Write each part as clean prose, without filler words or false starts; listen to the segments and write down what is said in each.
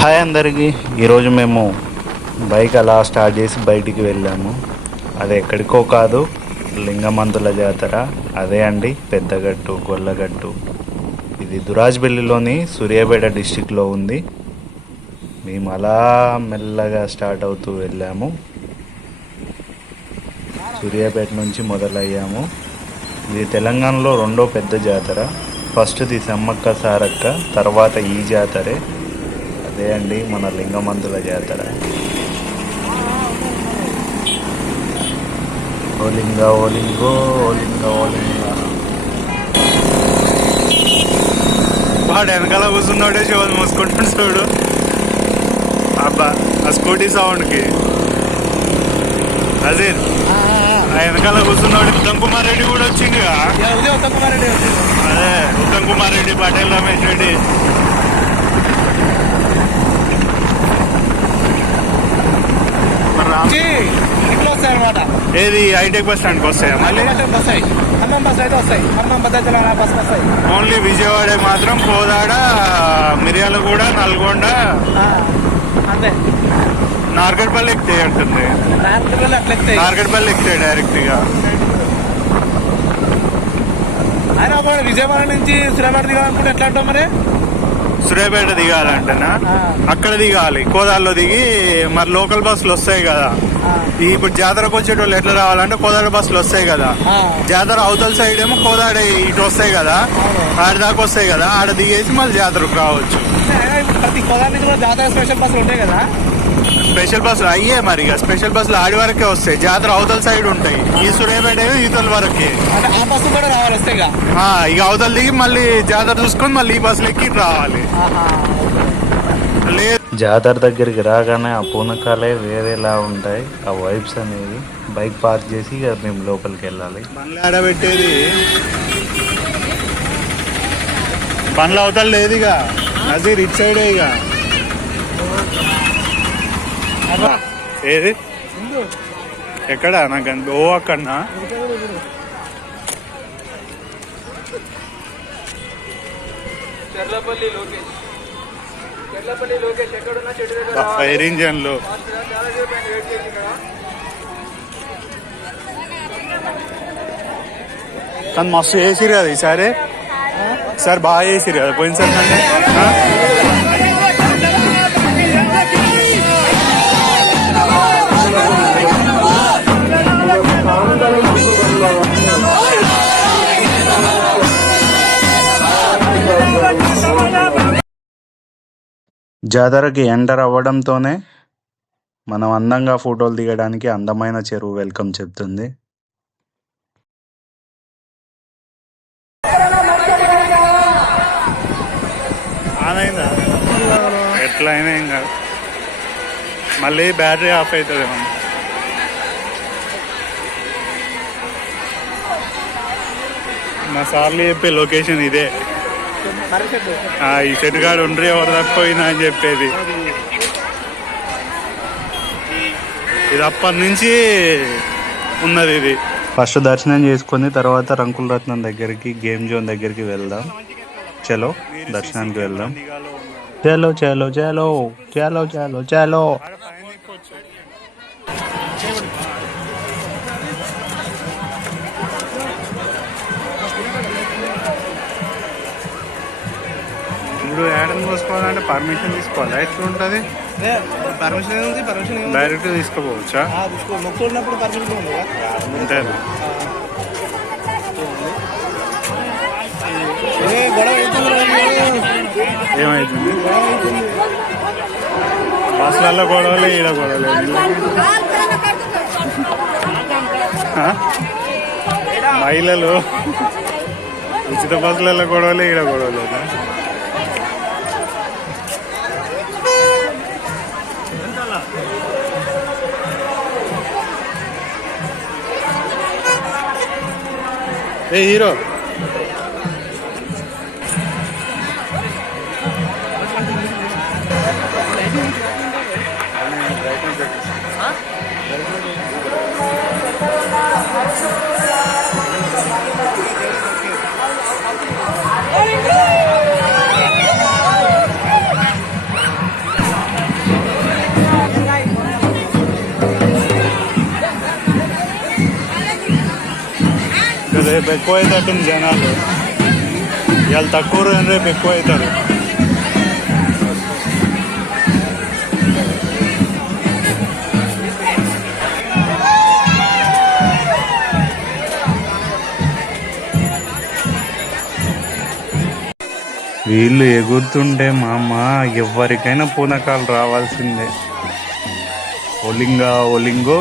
Hi అందరికీ. ఈరోజు మేము బైక్ అలా స్టార్ట్ చేసి బయటికి వెళ్ళాము. అది ఎక్కడికో కాదు, లింగమంతుల జాతర. అదే అండి పెద్దగట్టు గొల్లగట్టు. ఇది దురాజ్బెల్లిలోని సూర్యాపేట డిస్టిక్లో ఉంది. మేము అలా మెల్లగా స్టార్ట్ అవుతూ వెళ్ళాము. సూర్యాపేట నుంచి మొదలయ్యాము. ఇది తెలంగాణలో రెండో పెద్ద జాతర. ఫస్ట్ది సమ్మక్క సారక్క, తర్వాత ఈ జాతరే. అదే అండి మన లింగమంతుల జాతర. ఓలింగ ఓలింగో ఓలింగ ఓలింగ. వాడు వెనకాల కూర్చున్నాడే చెవులు మూసుకుంటాడు చూడు. అబ్బా ఆ స్కూటీ సౌండ్కి అదే ఆ వెనకాల కూర్చున్నాడు. ఉత్తమ్ కుమార్ రెడ్డి కూడా వచ్చింది. అదే ఉత్తమ్ కుమార్ రెడ్డి, పటేల్ రమేష్ రెడ్డి. ఏది హైటెక్ బస్ స్టాండ్కి వస్తాయా మళ్ళీ? ఓన్లీ విజయవాడ మాత్రం, కోదాడ, మిర్యాలగూడ, నల్గొండ, నార్గడ్పల్లి ఎక్కుతాయి అంటుంది. నార్గడ్పల్లి ఎక్కుతాయి డైరెక్ట్ గా. ఆయన విజయవాడ నుంచి సూర్యాపేట దిగాలనుకుంటే ఎట్లా అంటావు మరి? సూర్యాపేట దిగాలంటేనా అక్కడ దిగాలి, కోదాడలో దిగి మరి లోకల్ బస్సులు వస్తాయి కదా. ఇప్పుడు జాతరకు వచ్చేటోళ్ళు ఎట్లా రావాలంటే కోదాడ బస్సులు వస్తాయి కదా. జాతర అవతల సైడ్ ఏమో కోదాడ ఇటు వస్తాయి కదా, ఆడ దాకా వస్తాయి కదా. ఆడ దిగేసి మళ్ళీ జాతరకు రావచ్చు. జాతర స్పెషల్ బస్సులు ఉంటాయి కదా. స్పెషల్ బస్సులు అయ్యే మరి స్పెషల్ బస్సులు ఆడి వరకే వస్తాయి. జాతర అవతల సైడ్ ఉంటాయి. ఈ సూర్యాపేట ఈతల వరకే. ఆ బస్సు కూడా రావాలి వస్తాయి ఇక అవతల దిగి మళ్ళీ జాతర చూసుకొని మళ్ళీ ఈ బస్సులు ఎక్కి రావాలి. జాతర దగ్గరికి రాగానే ఆ పూనకాలే వేరేలా ఉంటాయి. ఆ వైబ్స్ అనేవి. బైక్ పార్క్ చేసి ఇక మేము లోపలికి వెళ్ళాలి. బండ్లు ఆడబెట్టేది బండ్లు అవతల లేదు. ఇక నజీర్ ఇట్ సైడే. ఇక ఏది ఎక్కడ నాకు ఓ అక్కడనా? ఫైర్ ఇంజన్లు కానీ మస్తు చేసిరు కదా ఈసారి. ఈసారి బాగా చేసిరు కదా పోయినసారి కంటే. జాతరకి ఎంటర్ అవ్వడంతోనే మనం అందంగా ఫోటోలు దిగడానికి అందమైన చెరువు వెల్కమ్ చెప్తుంది. ఎట్లయినా ఏం కాదు, మళ్ళీ బ్యాటరీ ఆఫ్ అవుతుంది. మా సార్లు చెప్పే లొకేషన్ ఇదే. ఈ చెట్టుగాడు ఉండ్రి ఎవరు తక్కువైనా అని చెప్పేది. ఇది అప్పటి నుంచి ఉన్నది. ఇది ఫస్ట్ దర్శనం చేసుకొని తర్వాత రంకుల రత్నం దగ్గరికి, గేమ్ జోన్ దగ్గరికి వెళ్దాం. చలో దర్శనానికి వెళ్దాం. చలో చలో చలో చలో చలో చలో. ఇప్పుడు యాడని పోసుకోవాలంటే పర్మిషన్ తీసుకోవాలా? ఎట్లా ఉంటుంది? పర్మిషన్ డైరెక్ట్ తీసుకోపోవచ్చా? అంతేనా? ఏమైతుంది? బస్సులలో గొడవలే, ఈడ గొడవలే. మహిళలు ఉచిత బస్సులలో గొడవలే, ఈడ గొడవలేదా? ఏ హీరో రేపు ఎక్కువ అవుతాటుంది జనాలు. ఇవాళ తక్కువ రోజు రేపు ఎక్కువ అవుతారు. వీళ్ళు ఎగురుతుంటే మా అమ్మ ఎవరికైనా పూనకాలు రావాల్సిందే. ఒలింగా ఒలింగో.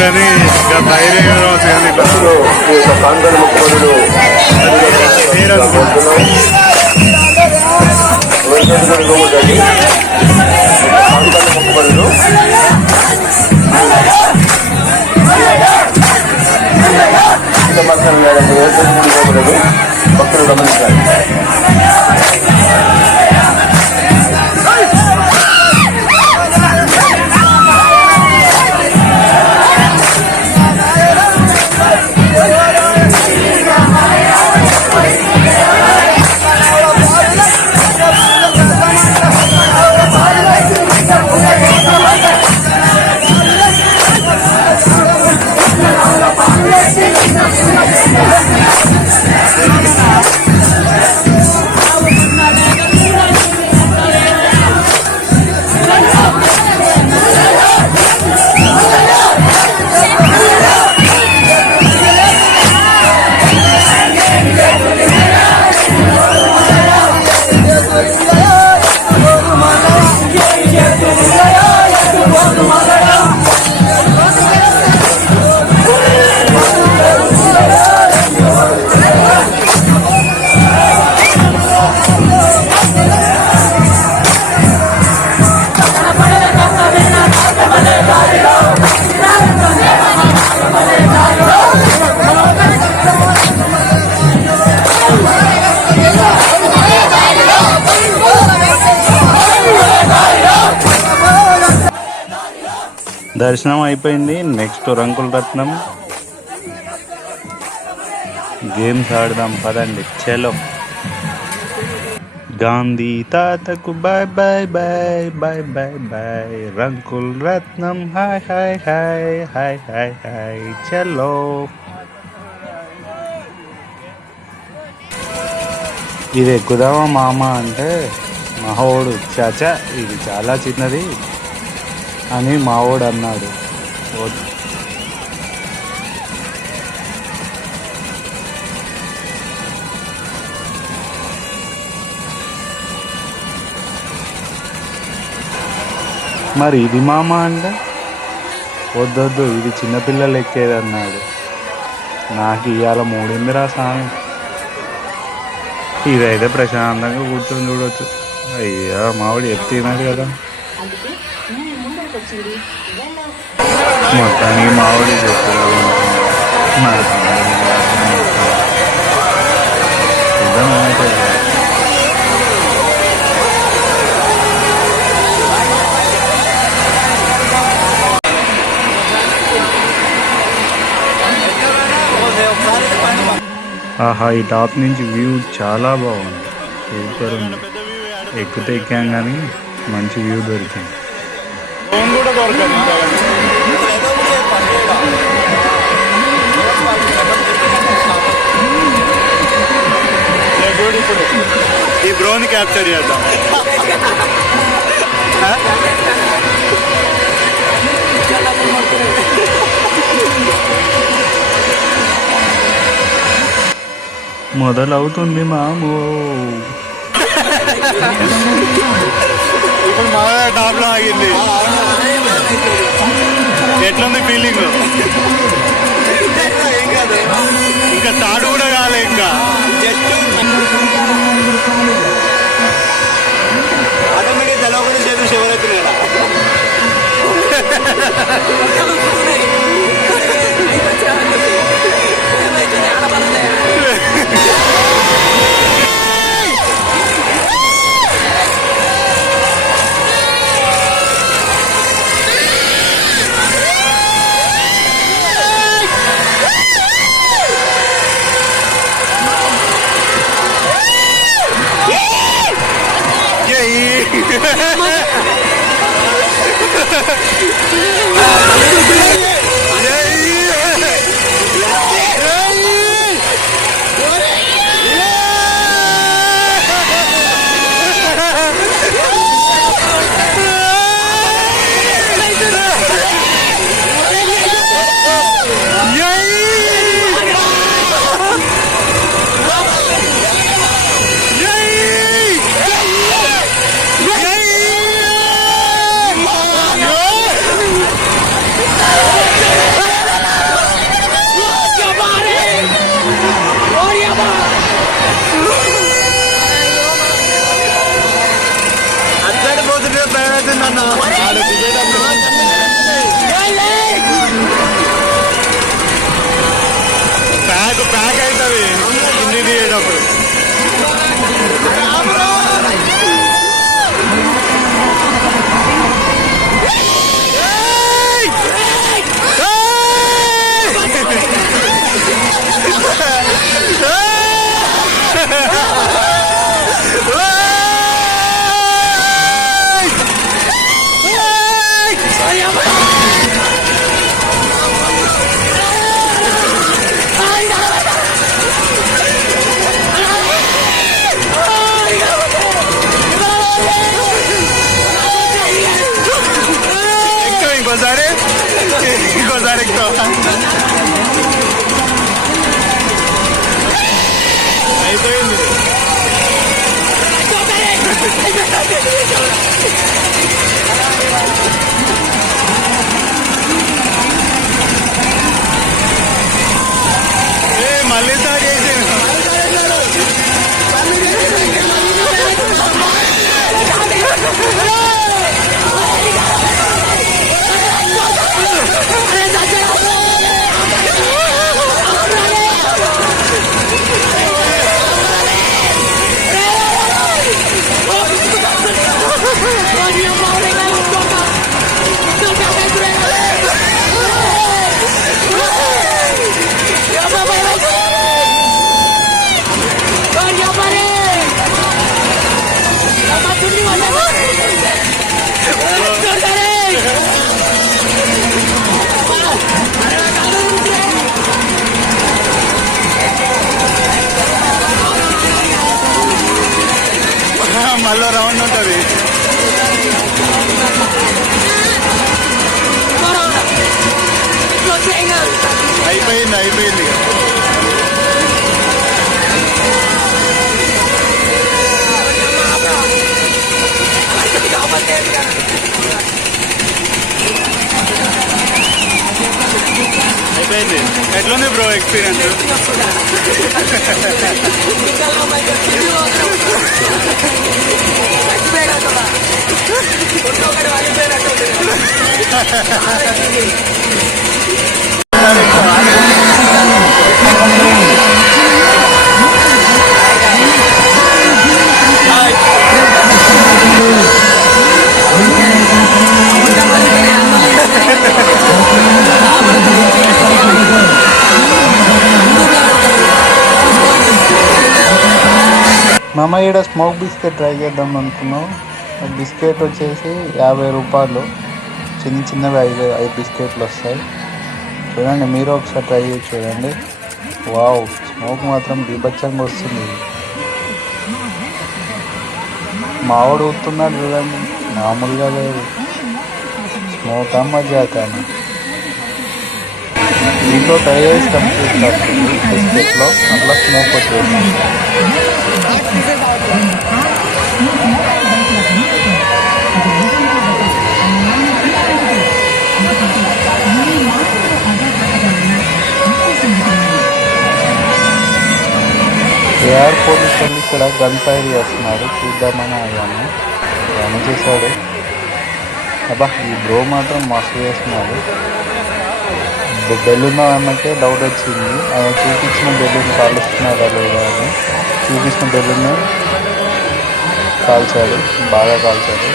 కానీ ఇక ధైర్యం కానీ కాంగల్ ముఖ్యమంత్రులు భక్తులు గమనించాలి. దర్శనం అయిపోయింది. నెక్స్ట్ రంకుల రత్నం గేమ్స్ ఆడదాం పదండి. చలో గాంధీ తాతకు bye bye bye bye bye bye. రంకుల్ Ratnam hi hi hi hi hi hi. చలో ఇది ఎక్కుదామా మామ అంటే మావోడు చాచా ఇది చాలా చిన్నది అని మావోడు అన్నాడు. మరి ఇది మామ అంటే వద్దొద్దు ఇది చిన్నపిల్లలు ఎక్కేది అన్నాడు. నాకు ఇవాళ మూడిందిరా స్వామి. ఇదైతే ప్రశాంతంగా కూర్చొని చూడవచ్చు. అయ్యా మావాడు చెప్తున్నాడు కదా. మొత్తానికి మావాడి చెప్పాడు. ఆహా ఈ టాప్ నుంచి వ్యూ చాలా బాగుంది. సూపర్ ఉంది. ఎక్కితే ఎక్కాం కానీ మంచి వ్యూ దొరికింది. ఈ బ్రోని క్యాప్చర్ చేద్దాం. మొదలవుతుంది మామూ. ఇప్పుడు మా టాప్ లో ఆగింది. ఎట్లుంది ఫీలింగ్? ఇంకా స్టార్ట్ కూడా కాలే. ఇంకా ఆటోమేటిక్ తెలవకుండా చేతులు శివరైతున్నాయి. ప్యాక్ అవుతుంది కింది దిగేటప్పుడు. ఇంకోసారి అయిపోయింది. మళ్ళీ స్టార్ట్ చేసి మళ్ళీ రౌండ్ ఉంటుంది. అయిపోయింది అయిపోయింది ఇక. అయిపోయింది. ఎట్లుంది బ్రో ఎక్స్పీరియన్స్? మామ ఈడ స్మోక్ బిస్కెట్ ట్రై చేద్దాం అనుకున్నాం. బిస్కెట్ వచ్చేసి 50 రూపాయలు. చిన్న చిన్నవి 5 బిస్కెట్లు వస్తాయి. చూడండి, మీరు ఒకసారి ట్రై చేసి చూడండి. వావ్, స్మోక్ మాత్రం బీభత్సంగా వస్తుంది. మావాడు ఊతున్నాడు చూడండి, మామూలుగా లేదు. స్మోక్ మజాకాను. దీంట్లో ట్రై చేసి కంప్లీట్ వస్తుంది. బిస్కెట్లో అట్లా స్మోక్ వచ్చేసి ఎయిర్పోర్ట్ వెళ్ళి ఇక్కడ గన్ ఫైర్ చేస్తున్నారు, చూద్దామని ఆగాను. గన్ చేశాడు. అబ్బా, ఈ బ్రో మాత్రం మస్తు చేస్తున్నాడు. బెలూన్ అన్నకే డౌట్ వచ్చింది. ఆయన చూపించిన బెలూన్ కాలుస్తున్నాడా లేదా అని. చూపించిన బెలూన్ కాల్చాడు, బాగా కాల్చాడు.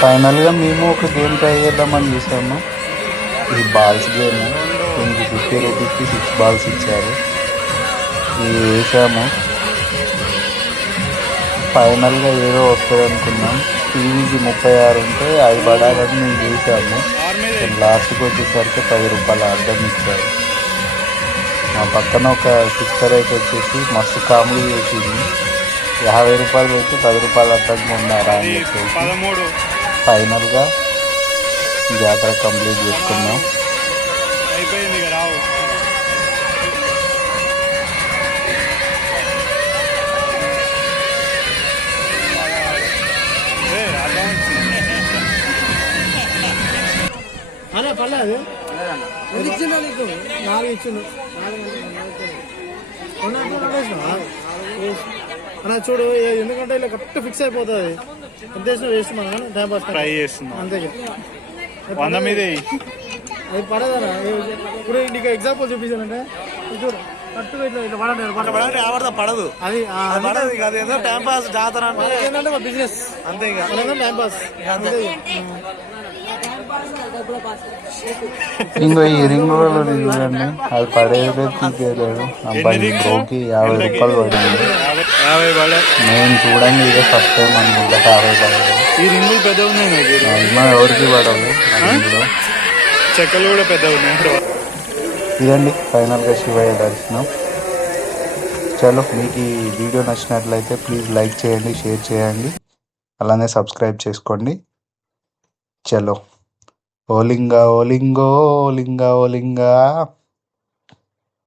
ఫైనల్గా మేము ఒక గేమ్ ట్రై చేద్దామని చూసాము. ఈ బాల్స్ గేమ్. దీనికి 50 రూపీస్కి 6 బాల్స్ ఇచ్చారు. ఇవి వేసాము. ఫైనల్గా ఏదో వస్తుంది అనుకున్నాం. టీవీకి 36 ఉంటే 5 పడాలని మేము చూసాము. లాస్ట్కి వచ్చేసరికి 10 రూపాయలు అడ్డం ఇచ్చారు. మా పక్కన ఒక సిస్టర్ అయితే వచ్చేసి మస్తు కామెడీ చేసింది. 50 రూపాయలు పెట్టి 10 రూపాయలు అడ్డంగా ఉన్నారా అని చెప్పేసి ఫైనల్గా జాతర కంప్లీట్ చేసుకున్నాం. అయిపోయింది ఇక రావు. అదే పర్లేదు. ఎంత ఇచ్చిందా నీకు? 4 ఇచ్చిండు. అన్న చూడు, ఎందుకంటే ఇలా కరెక్ట్ ఫిక్స్ అయిపోతుంది. ఎంత వేసినా వేస్ట్ మనం టైం పాస్ ట్రై చేస్తున్నాం అంతే. 100 మీదే. అది పడదనా? ఇప్పుడు నీకు ఎగ్జాంపుల్ చూపించానంటే చూడు, కరెక్ట్గా ఇట్లా ఇట్లా పడండి. పడదు అది పడదు. అది ఏదో టైం పాస్ జాతర అంటే ఏంటంటే బిజినెస్ అంతే. ఇక టైం పాస్ అంతే. ఇంకో ఈ రింగ్ రోలర్ చూడండి, అది పడేదే తీసేయలేదు. అబ్బాయి బ్రోకి 50 రూపాయలు పడింది. 50 పడే. నేను చూడండి, ఇదే ఫస్ట్ టైం అనుకుంటా 50 పడదు. ఈ రింగులు పెద్ద ఉన్నాయి. మ్యాక్సిమం ఎవరికి పడవు ఆ రింగ్లో. చెక్కలు కూడా పెద్ద ఉన్నాయి. ఇదండి ఫైనల్గా శివయ్య దర్శనం. చలో, మీకు ఈ వీడియో నచ్చినట్లయితే ప్లీజ్ లైక్ చేయండి, షేర్ చేయండి, అలానే సబ్స్క్రైబ్ చేసుకోండి. చలో, ఓలింగా ఓలింగో ఓలింగా ఓలింగా.